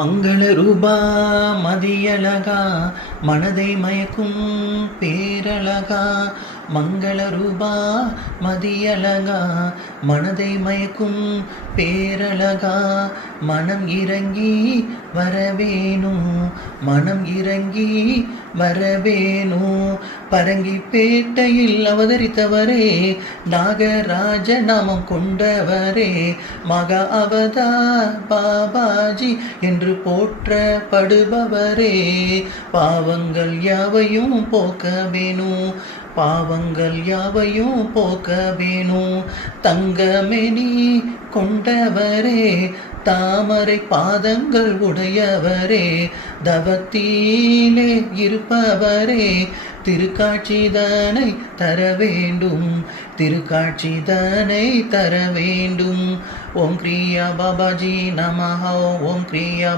மங்கள ரூபா மதியழகா மனதை மயக்கும் பேரழகா. மங்கள ரூபா மதியழகா மனதை மயக்கும் பேரழகா. மனம் இறங்கி வரவேணும், மனம் இறங்கி வரவேணும். பரங்கிப்பேட்டையில் அவதரித்தவரே, நாகராஜ நாமம் கொண்டவரே, மகா அவதார் பாபாஜி என்று போற்றப்படுபவரே. பாவங்கள் யாவையும் போக்க வேணும், பாவங்கள் யாவையும் போக்க வேணும். தங்கமெனி கொண்டவரே, தாமரை பாதங்கள் உடையவரே, தவத்திலே இருப்பவரே, திருக்காட்சிதனை தர வேண்டும், திருக்காட்சிதனை தர வேண்டும். ஓம் கிரியா பாபாஜி நமஹ, ஓம் கிரியா